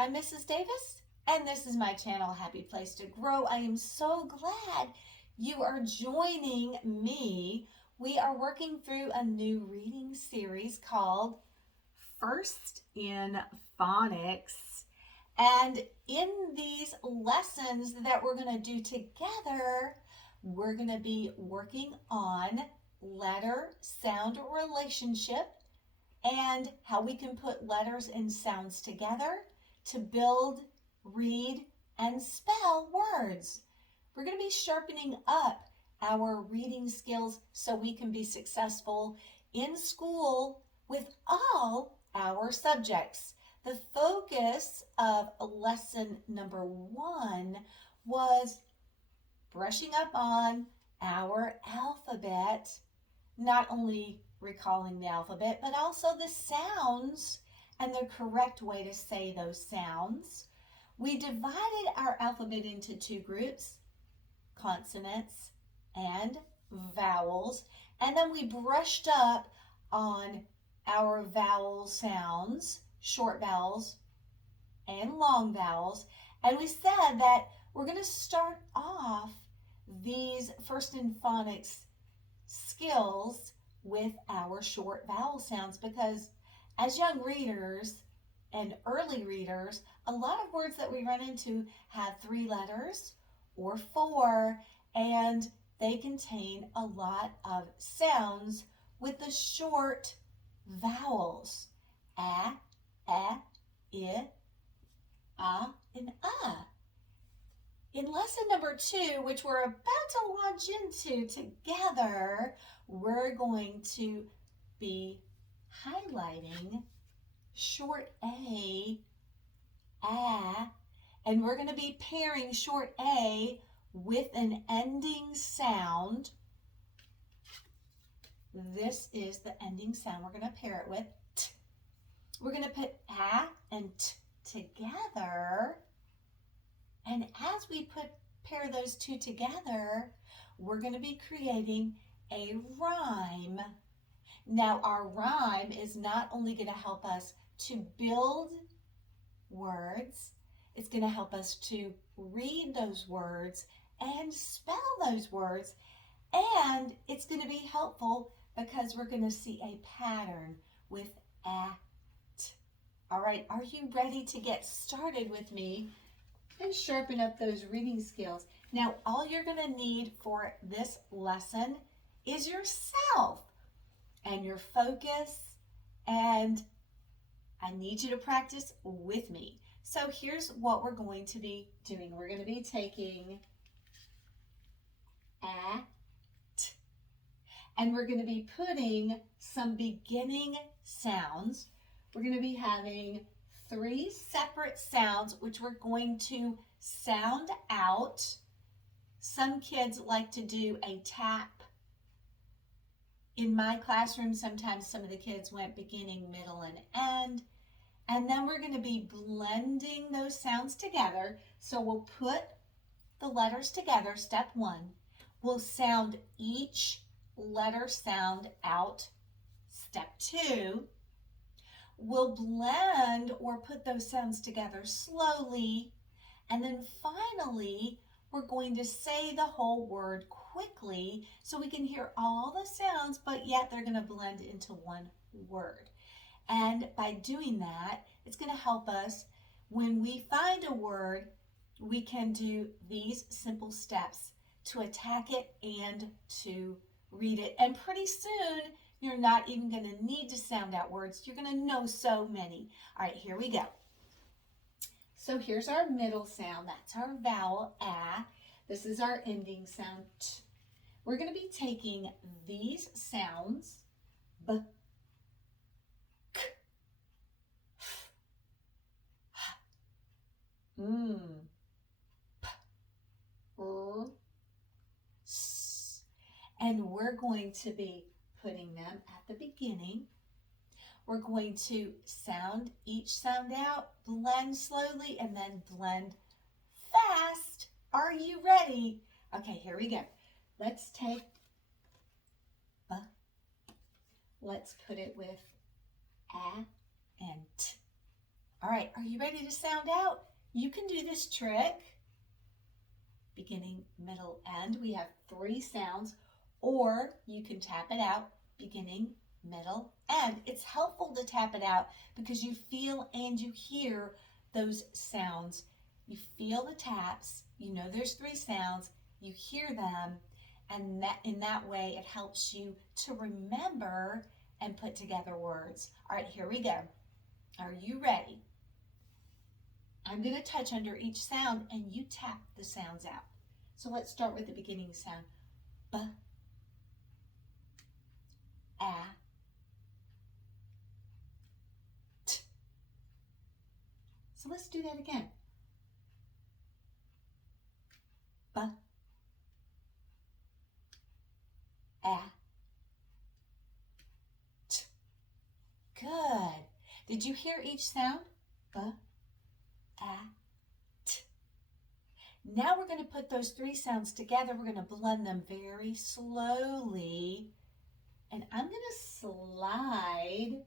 I'm Mrs. Davis, and this is my channel, Happy Place to Grow. I am so glad you are joining me. We are working through a new reading series called First in Phonics. And in these lessons that we're going to do together, we're going to be working on letter-sound relationship and how we can put letters and sounds together to build, read, and spell words. We're going to be sharpening up our reading skills so we can be successful in school with all our subjects. The focus of lesson number 1 was brushing up on our alphabet, not only recalling the alphabet, but also the sounds and the correct way to say those sounds. We divided our alphabet into 2 groups, consonants and vowels, and then we brushed up on our vowel sounds, short vowels and long vowels, and we said that we're going to start off these First in Phonics skills with our short vowel sounds, because as young readers and early readers, a lot of words that we run into have 3 letters or 4, and they contain a lot of sounds with the short vowels. A, I, and In lesson number 2, which we're about to launch into together, we're going to be highlighting short A, and we're going to be pairing short A with an ending sound. This is the ending sound we're going to pair it with. T. We're going to put A and T together. And as we pair those 2 together, we're going to be creating a rhyme. Now, our rhyme is not only going to help us to build words, it's going to help us to read those words and spell those words, and it's going to be helpful because we're going to see a pattern with at. All right, are you ready to get started with me and sharpen up those reading skills? Now, all you're going to need for this lesson is yourself and your focus, and I need you to practice with me. So here's what we're going to be doing. We're going to be taking at, and we're going to be putting some beginning sounds. We're going to be having 3 separate sounds which we're going to sound out. Some kids like to do a tap. In my classroom, sometimes some of the kids went beginning, middle, and end. And then we're going to be blending those sounds together. So we'll put the letters together, step 1. We'll sound each letter sound out, step 2. We'll blend or put those sounds together slowly. And then finally, we're going to say the whole word quickly so we can hear all the sounds, but yet they're going to blend into one word. And by doing that, it's going to help us when we find a word, we can do these simple steps to attack it and to read it. And pretty soon, you're not even going to need to sound out words. You're going to know so many. All right, here we go. So here's our middle sound. That's our vowel, A. This is our ending sound, T. We're going to be taking these sounds, B, K, F, H, P, R, S, and we're going to be putting them at the beginning. We're going to sound each sound out, blend slowly, and then blend fast. Are you ready? Okay, here we go. Let's take B. Let's put it with A and T. All right, are you ready to sound out? You can do this trick. Beginning, middle, end. We have 3 sounds, or you can tap it out, beginning, middle, end. It's helpful to tap it out because you feel and you hear those sounds. You feel the taps, you know there's 3 sounds, you hear them, and in that way it helps you to remember and put together words. All right, here we go. Are you ready? I'm going to touch under each sound and you tap the sounds out. So let's start with the beginning sound. B, A, T. So let's do that again. B, A, T. Good. Did you hear each sound? B, A, T. Now we're going to put those 3 sounds together. We're going to blend them very slowly. And I'm going to slide,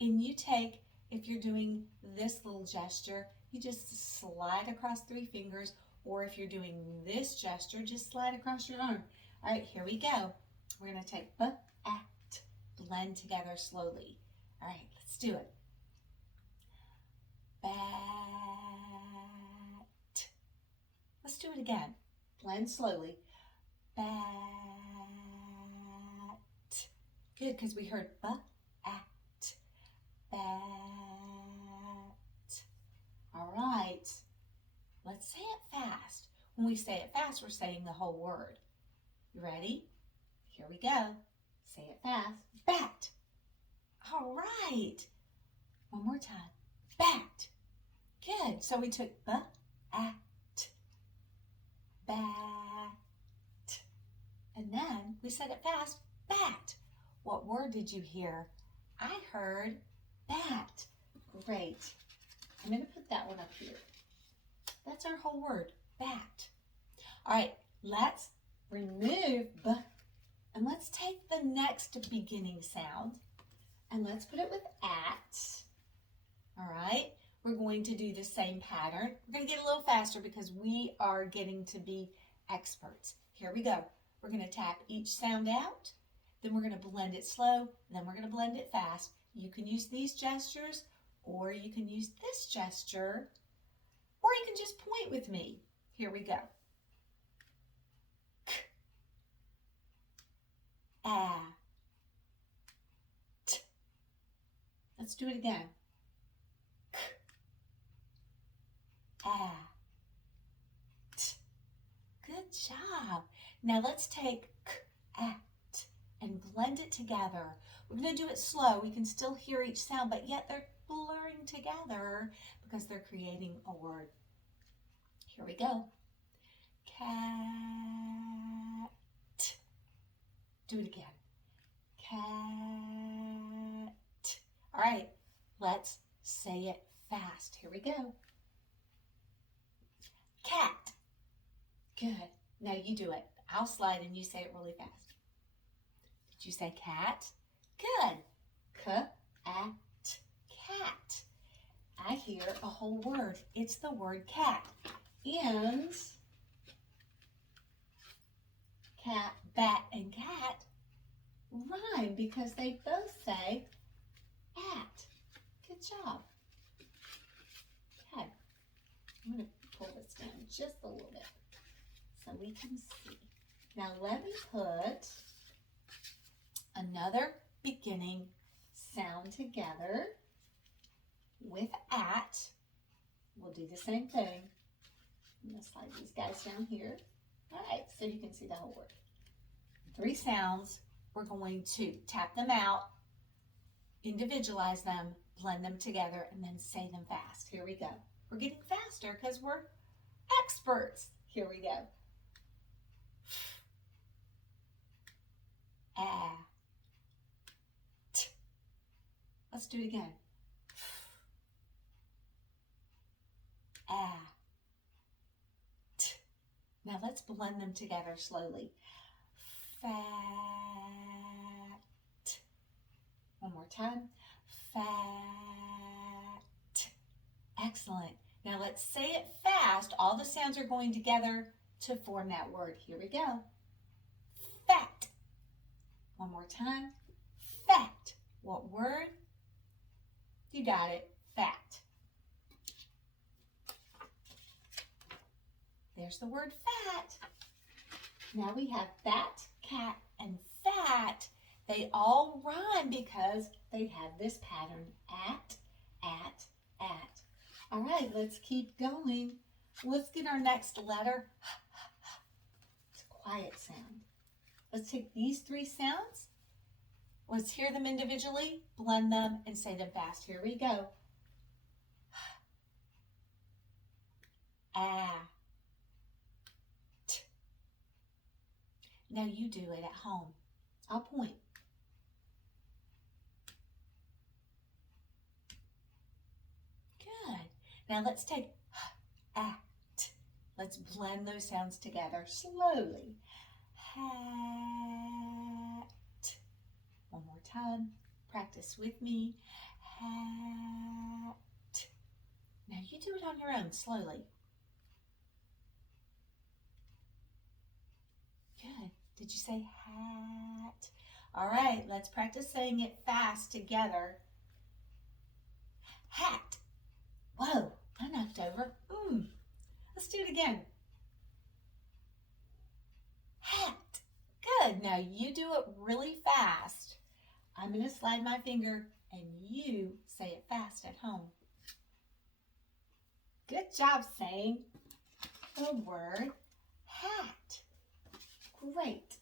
and you take, if you're doing this little gesture, you just slide across 3 fingers, or if you're doing this gesture, just slide across your arm. All right, here we go. We're going to take B, A, T, blend together slowly. All right, let's do it. Bat. Let's do it again. Blend slowly. Bat. Good, because we heard B, A, T, bat. All right, let's say it fast. When we say it fast, we're saying the whole word. You ready? Here we go. Say it fast. Bat. All right. One more time. Bat. Good. So we took B, A, T, bat. And then we said it fast. Bat. What word did you hear? I heard bat. Great. I'm going to put that one up here. That's our whole word, bat. All right, let's remove B, and let's take the next beginning sound, and let's put it with at. All right, we're going to do the same pattern. We're going to get a little faster because we are getting to be experts. Here we go. We're going to tap each sound out, then we're going to blend it slow, and then we're going to blend it fast. You can use these gestures, or you can use this gesture, or you can just point with me. Here we go. K, A, T. Let's do it again. K, A, T. Good job. Now let's take K, A, T and blend it together. We're going to do it slow. We can still hear each sound, but yet they're blurring together because they're creating a word. Here we go. Cat. Do it again. Cat. All right, let's say it fast. Here we go. Cat. Good. Now you do it. I'll slide and you say it really fast. Did you say cat? Good. K-A-T. Cat. I hear a whole word. It's the word cat. And cat, bat, and cat rhyme because they both say at. Good job. Okay. I'm going to pull this down just a little bit so we can see. Now let me put another beginning sound together with at. We'll do the same thing. I'm going to slide these guys down here. All right, so you can see the whole word. 3 sounds. We're going to tap them out, individualize them, blend them together, and then say them fast. Here we go. We're getting faster because we're experts. Here we go. A. T. Let's do it again. A. T. Now let's blend them together slowly. Fat. One more time. Fat. Excellent. Now let's say it fast. All the sounds are going together to form that word. Here we go. Fat. One more time. Fat. What word? You got it. Fat. There's the word fat. Now we have fat, cat, and fat. They all rhyme because they have this pattern. At. All right, let's keep going. Let's get our next letter. It's a quiet sound. Let's take these three sounds. Let's hear them individually, blend them, and say them fast. Here we go. Ah. T. Now you do it at home. I'll point. Good. Now let's take at. Let's blend those sounds together slowly. Hat. One more time. Practice with me. Hat. Now you do it on your own, slowly. Good. Did you say hat? All right, let's practice saying it fast together. Hat. Whoa, I knocked over. Let's do it again. Hat. Good. Now you do it really fast. I'm going to slide my finger and you say it fast at home. Good job saying the word hat. Great.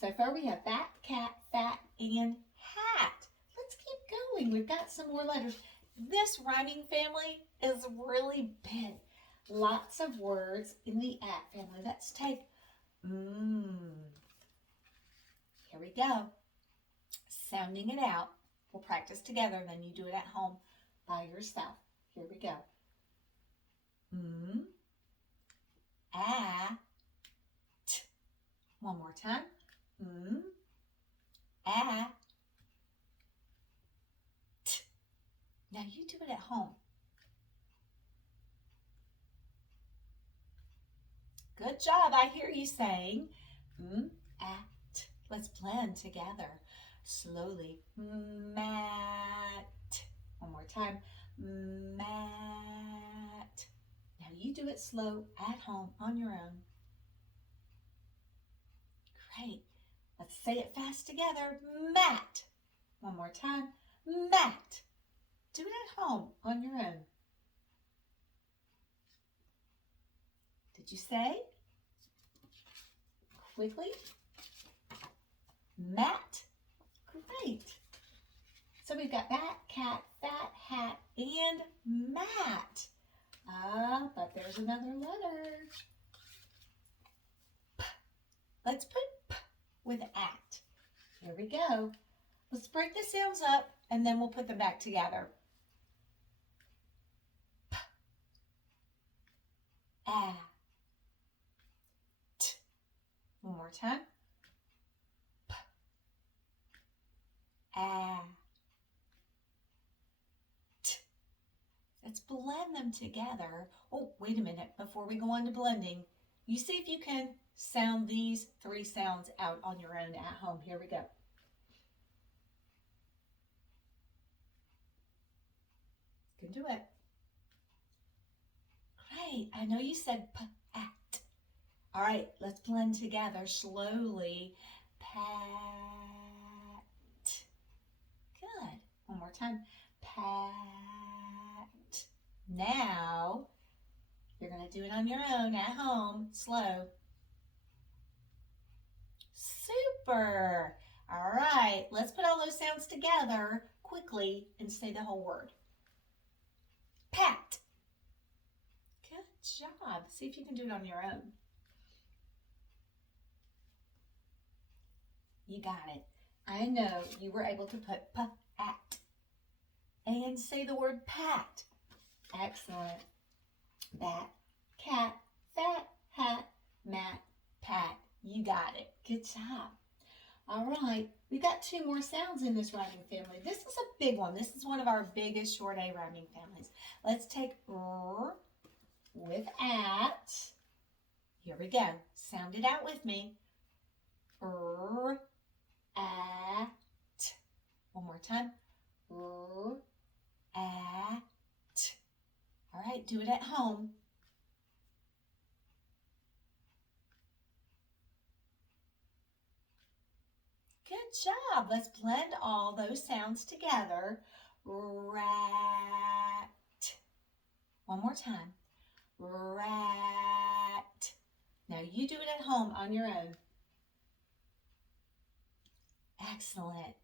So far we have bat, cat, fat, and hat. Let's keep going. We've got some more letters. This rhyming family is really big. Lots of words in the at family. Let's take Here we go. Sounding it out. We'll practice together, then you do it at home by yourself. Here we go. A. T. One more time. A. T. Now you do it at home. Good job. I hear you saying at. Let's blend together slowly. Mat. One more time. Mat. Now you do it slow at home on your own. Great. Let's say it fast together. Mat. One more time. Mat. Do it at home on your own. Did you say? Quickly. Mat. Great. So we've got bat, cat, fat, hat, and mat. But there's another letter. P. Let's put P with at. Here we go. Let's break the sounds up and then we'll put them back together. P. A. T. One more time. P. A. T. Let's blend them together. Oh, wait a minute. Before we go on to blending, you see if you can sound these three sounds out on your own at home. Here we go. You can do it. Great. I know you said p, at. All right, let's blend together slowly. Pat. Good. One more time. Pat. Now, you're going to do it on your own at home, slow. Super. All right, let's put all those sounds together quickly and say the whole word. Pat. Good job. See if you can do it on your own. You got it. I know you were able to put p, at, and say the word pat. Excellent. Bat, cat, fat, hat, mat, pat. You got it. Good job. All right, we've got two more sounds in this rhyming family. This is a big one. This is one of our biggest short A rhyming families. Let's take R with at. Here we go. Sound it out with me. R, at. One more time. R, at. All right, do it at home. Good job. Let's blend all those sounds together. Rat. One more time. Rat. Now you do it at home on your own. Excellent.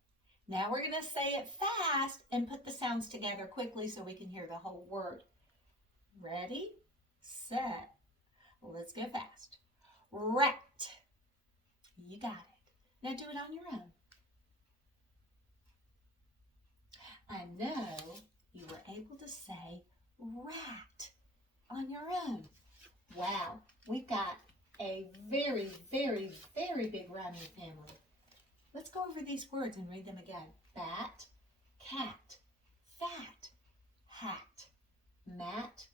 Now we're going to say it fast and put the sounds together quickly so we can hear the whole word. Ready, set, let's go fast. Rat. You got it. Now do it on your own. I know you were able to say rat on your own. Wow, we've got a very, very, very big rhyming family. Let's go over these words and read them again. Bat, cat, fat, hat, mat,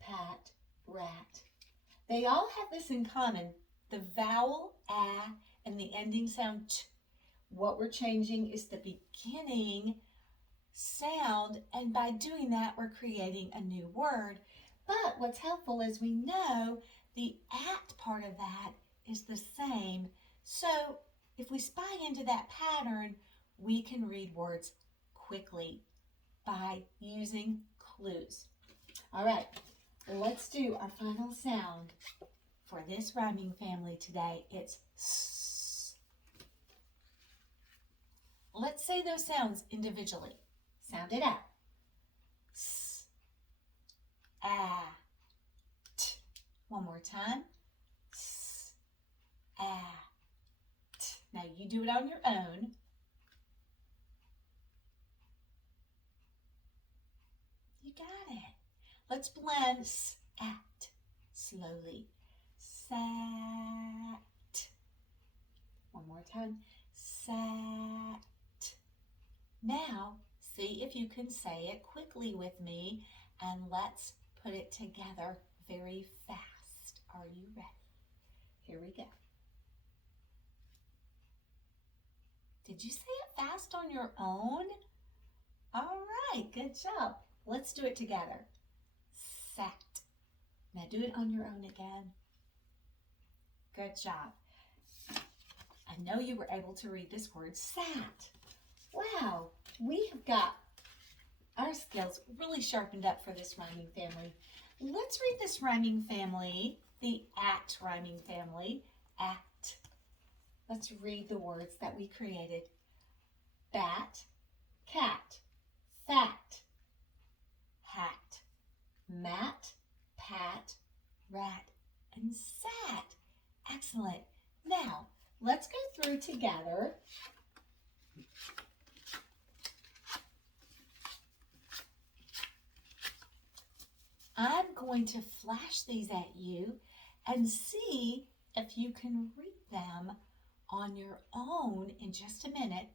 pat, rat. They all have this in common, the vowel a and the ending sound t. What we're changing is the beginning sound, and by doing that, we're creating a new word. But what's helpful is we know the at part of that is the same. So if we spy into that pattern, we can read words quickly by using clues. All right, let's do our final sound for this rhyming family today. It's S. Let's say those sounds individually. Sound it out. S, a, t. One more time. S, a, t. Now you do it on your own. You got it. Let's blend s, at slowly. Sat. One more time. Sat. Now, see if you can say it quickly with me, and let's put it together very fast. Are you ready? Here we go. Did you say it fast on your own? All right, good job. Let's do it together. Sat. Now do it on your own again. Good job. I know you were able to read this word, sat. Wow, we have got our skills really sharpened up for this rhyming family. Let's read this rhyming family, the at rhyming family, at. Let's read the words that we created. Bat, cat, fat, hat, mat, pat, rat, and sat. Excellent. Now, let's go through together. I'm going to flash these at you and see if you can read them on your own in just a minute.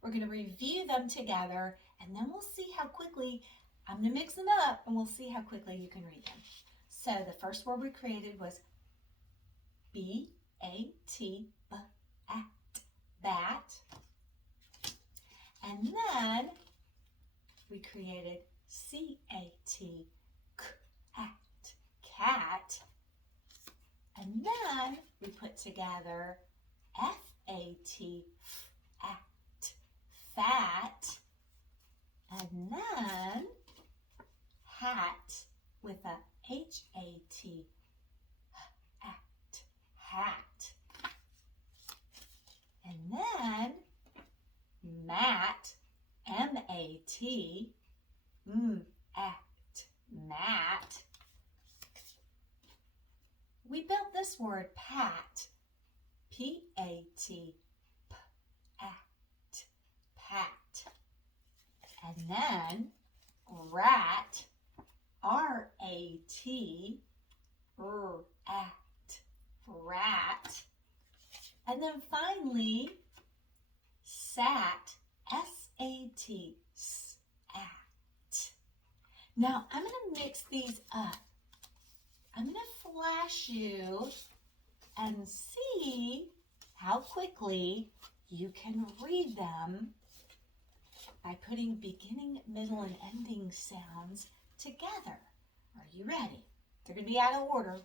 We're going to review them together, and then we'll see how quickly, I'm going to mix them up, and we'll see how quickly you can read them. So the first word we created was B-A-T, bat, bat. And then we created C-A-T, cat. And then we put together F-A-T, fat. And then hat with a H-A-T, hat. And then mat, M-A-T, mat. We built this word pat, P-A-T, pat. And then rat, R-A-T, rat. And then finally, sat, S-A-T, sat. Now, I'm going to mix these up. I'm going to flash you and see how quickly you can read them by putting beginning, middle, and ending sounds together. Are you ready? They're going to be out of order.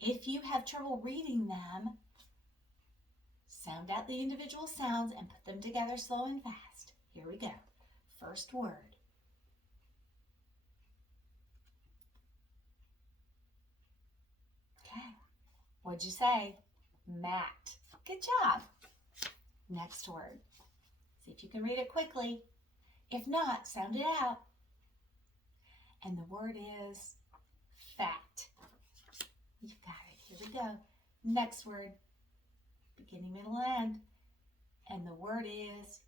If you have trouble reading them, sound out the individual sounds and put them together slow and fast. Here we go. First word. Okay. What'd you say? Mat. Good job. Next word. See if you can read it quickly. If not, sound it out. And the word is fat. You've got it. Here we go. Next word. Beginning, middle, and end. And the word is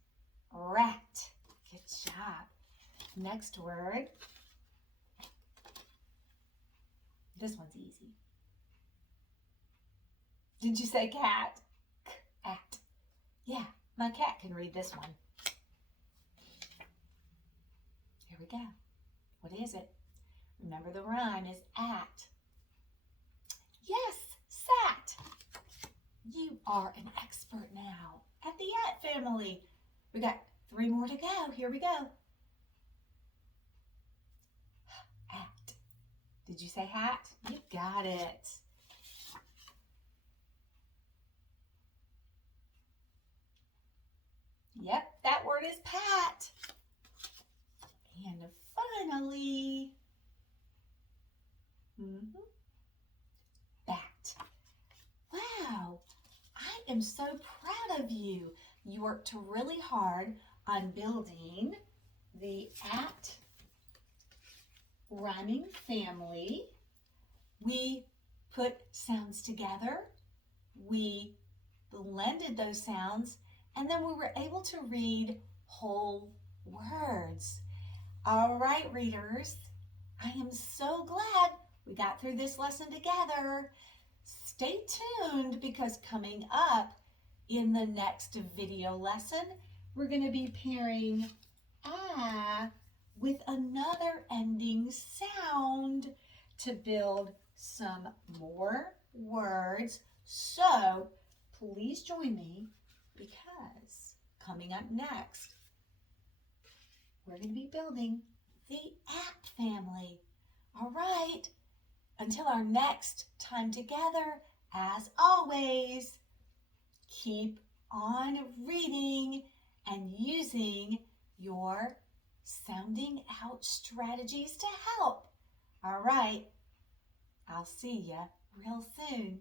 rat. Good job. Next word. This one's easy. Did you say cat? Cat. Yeah, my cat can read this one. Here we go. What is it? Remember the rhyme is at. Yes, sat. You are an expert now at the at family. We got 3 more to go. Here we go. At. Did you say hat? You got it. Yep, that word is pat. And finally, bat. Wow, I am so proud of you. You worked really hard on building the at rhyming family. We put sounds together. We blended those sounds, and then we were able to read whole words. All right, readers, I am so glad we got through this lesson together. Stay tuned because coming up in the next video lesson, we're going to be pairing ah with another ending sound to build some more words. So please join me because coming up next, we're going to be building the at family. All right, until our next time together, as always, keep on reading and using your sounding out strategies to help. All right, I'll see you real soon.